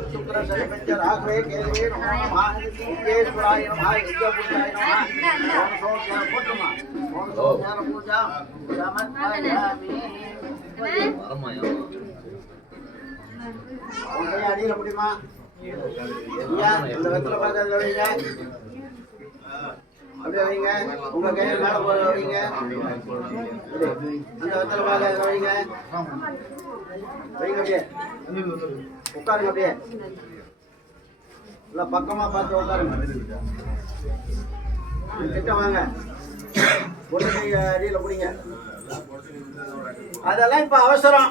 ராகவே கேதுவே நமோ ஈஸ்வராய நமோ யஜ்ஞபுருஷாய நமோ போட்டுமா பூஜா சமர்ப்பயாமி அடியில முடியுமா இந்த வெத்தலை பார்க்கறது வைங்க அப்படியே வைங்க உங்க கையில் மேல போற வைங்க அந்த வெத்தலை பார்க்கறது வைங்க வைங்க அப்படியே உட்காருங்க அப்படியே இல்ல பக்கமா பார்த்து உட்காருங்க கிட்ட வாங்க ஒன்று அடியில் பிடிங்க அதெல்லாம் இப்ப அவசரம்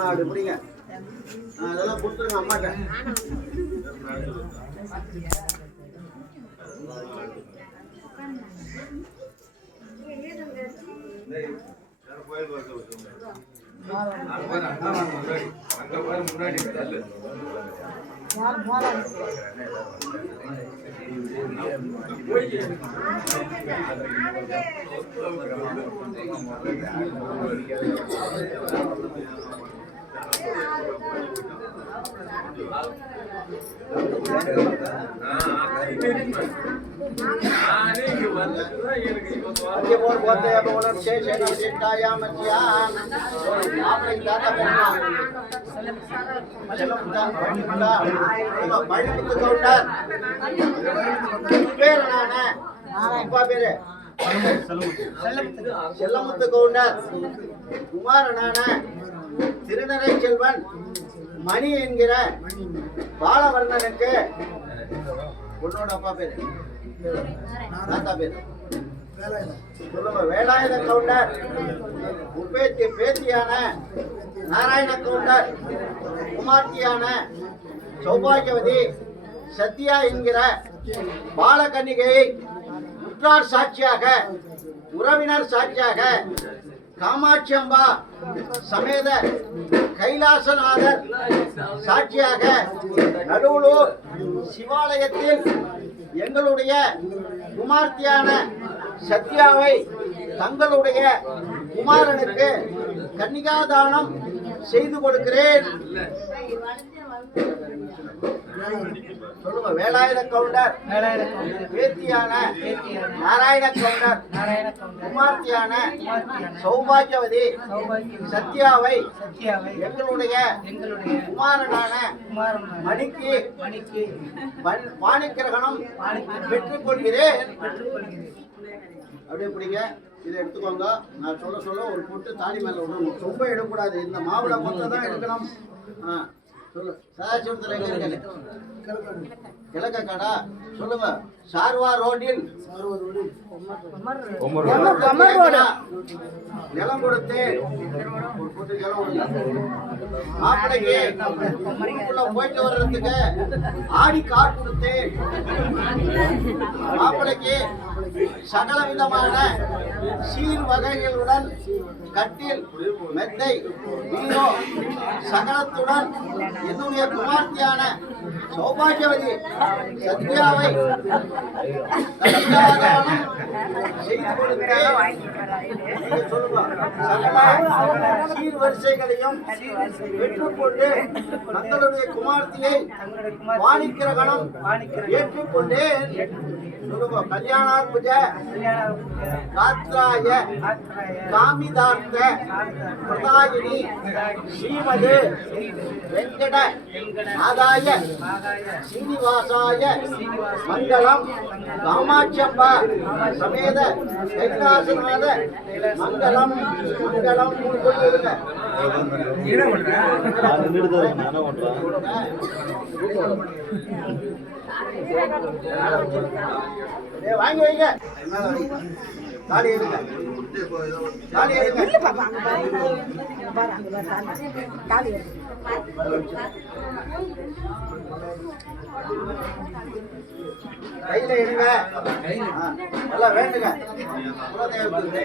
அப்படி பிடிங்க அதெல்லாம் கொடுத்துருங்க அம்மாட்ட செல்லமுத்து கவுண்டர் குமாரனான திருநரை செல்வன் மணி என்கிற பாலவர்ணனுக்கு உன்னோட அப்பா பேரு தாத்தா பேரு சொல்லுங்க. வேலாயுத கவுண்டர் பேத்தியான நாராயண கவுண்டர் குமார்த்தியான சௌபாகியவதி சத்யா என்கிற பாலகன்னிகையை உற்றார் சாட்சியாக உறவினர் சாட்சியாக காமாட்சி அம்பா சமேத கைலாசநாதர் சாட்சியாக நடுவலூர் சிவாலயத்தில் எங்களுடைய குமார்த்தியான சத்யாவை தங்களுடைய குமாரனுக்கு கன்னிகாதானம் செய்து கொடுக்கிறேன். சொல்லுங்க. வேலாயுத கவுண்டர் பேத்தியான நாராயண கவுண்டர் குமார்த்தியான சௌபாகியவதி சத்யாவை எங்களுடைய குமாரனான மணிக்கு பாணிக்கிரகணம் பெற்றுக் கொள்கிறேன். அப்படியே பிடிங்க. இதை எடுத்துக்கோங்க. நான் சொல்ல ஒரு பொட்டு தாலி மேல விடணும். ரொம்ப எடுக்கக்கூடாது. இந்த மாவுளை மொத்தம் தான் எடுக்கணும். சொல்லு. சதாசிவத்தில் எங்க இருக்கு? கிழக்க கடா. சொல்லுங்க. சார்வா ரோடில் நிலம் கொடுத்து மாப்பிளைக்கு போயிட்டு வர்றதுக்கு ஆடி கார் கொடுத்து மாப்பிளைக்கு சகல விதமான சீர் வகைகளுடன் கட்டில் மெத்தை வீரோ சகலத்துடன் என்னுடைய குமார்த்தியான சௌபாகியவதி சத்யாவை செய்து கொடுத்து சகல சீர்வரிசைகளையும் பெற்றுக்கொண்டு தங்களுடைய குமார்த்தியை வாணிக்கிரகணம் ஏற்றுக்கொண்டு கல்யாணார்புஜ காத்ராய காமிதார்த்த பிரதாயினி ஸ்ரீமது வெங்கட ஆதாய ஸ்ரீனிவாசாய மங்களம் காமாட்சம்பா சமேத கைலாசநாத மங்களம் மங்களம் சொல்லிருங்க. வாங்கி வைங்க. தாலி எடுங்க. தாலி எடுங்க. கையில எடுங்க. நல்லா வேண்டுங்க. குலதெய்வத்துக்கு